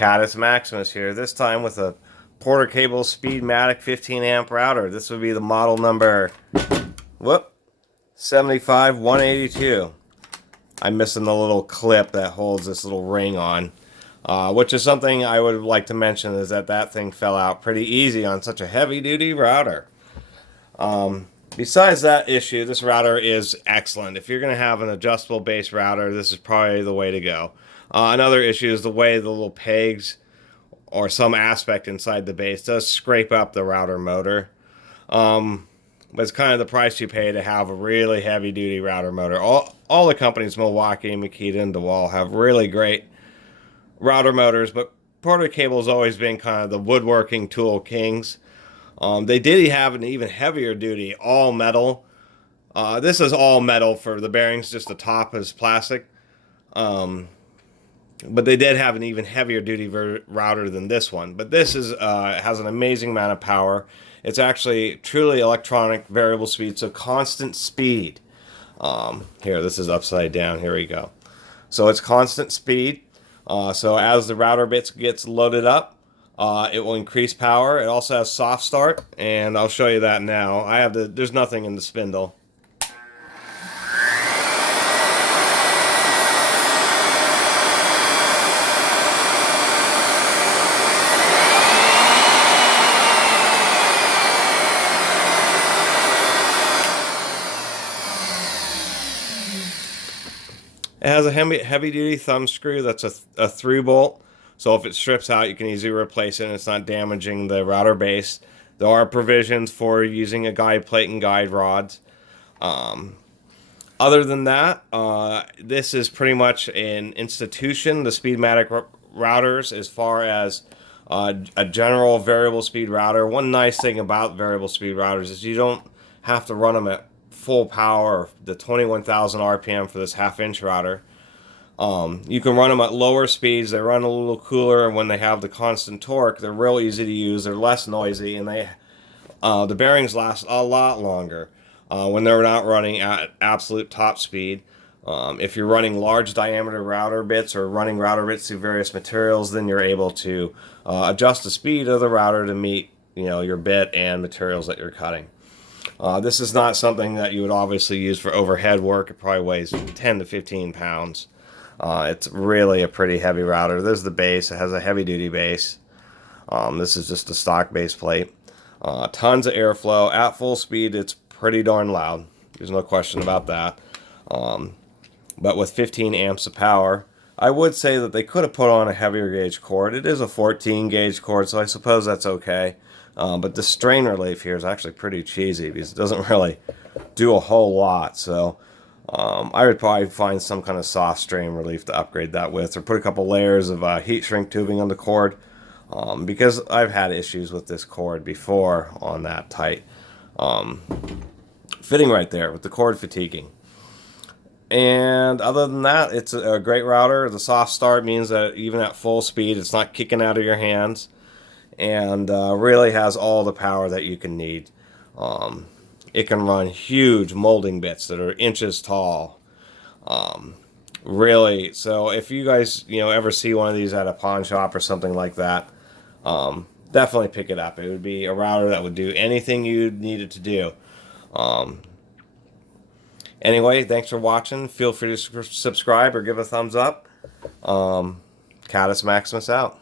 Catus Maximus here, this time with a Porter Cable SpeedMatic 15 amp router. This would be the model number, 75182. I'm missing the little clip that holds this little ring on, which is something I would like to mention, is that thing fell out pretty easy on such a heavy duty router. Besides that issue, this router is excellent. If you're going to have an adjustable base router, this is probably the way to go. Another issue is the way the little pegs or some aspect inside the base does scrape up the router motor. But it's kind of the price you pay to have a really heavy duty router motor. All the companies, Milwaukee, Makita, and DeWalt, have really great router motors, but Porter Cable has always been kind of the woodworking tool kings. They did have an even heavier duty all metal. This is all metal for the bearings, just the top is plastic. But they did have an even heavier duty router than this one. But this is has an amazing amount of power. It's actually truly electronic variable speed, so constant speed. Here, this is upside down. Here we go. So it's constant speed. So as the router bits gets loaded up, it will increase power. It also has soft start, and I'll show you that now. There's nothing in the spindle. It has a heavy-duty thumb screw that's a through bolt, so if it strips out, you can easily replace it and it's not damaging the router base. There are provisions for using a guide plate and guide rods. Other than that, this is pretty much an institution, the SpeedMatic routers, as far as a general variable speed router. One nice thing about variable speed routers is you don't have to run them at full power, the 21,000 RPM for this half-inch router. You can run them at lower speeds. They run a little cooler, and when they have the constant torque, they're real easy to use. They're less noisy, and the bearings last a lot longer when they're not running at absolute top speed. If you're running large diameter router bits or running router bits through various materials, then you're able to adjust the speed of the router to meet your bit and materials that you're cutting. This is not something that you would obviously use for overhead work. It probably weighs 10 to 15 pounds. It's really a pretty heavy router. There's the base. It has a heavy-duty base. This is just a stock base plate. Tons of airflow. At full speed, it's pretty darn loud. There's no question about that. But with 15 amps of power, I would say that they could have put on a heavier gauge cord. It is a 14 gauge cord, so I suppose that's okay. But the strain relief here is actually pretty cheesy because it doesn't really do a whole lot. So I would probably find some kind of soft strain relief to upgrade that with, or put a couple layers of heat shrink tubing on the cord, because I've had issues with this cord before on that tight. Fitting right there with the cord fatiguing. And other than that, it's a great router. The soft start means that even at full speed, it's not kicking out of your hands. And really has all the power that you can need. It can run huge molding bits that are inches tall. Really, so if you guys ever see one of these at a pawn shop or something like that, definitely pick it up. It would be a router that would do anything you need it to do. Anyway, thanks for watching. Feel free to subscribe or give a thumbs up. Catus Maximus out.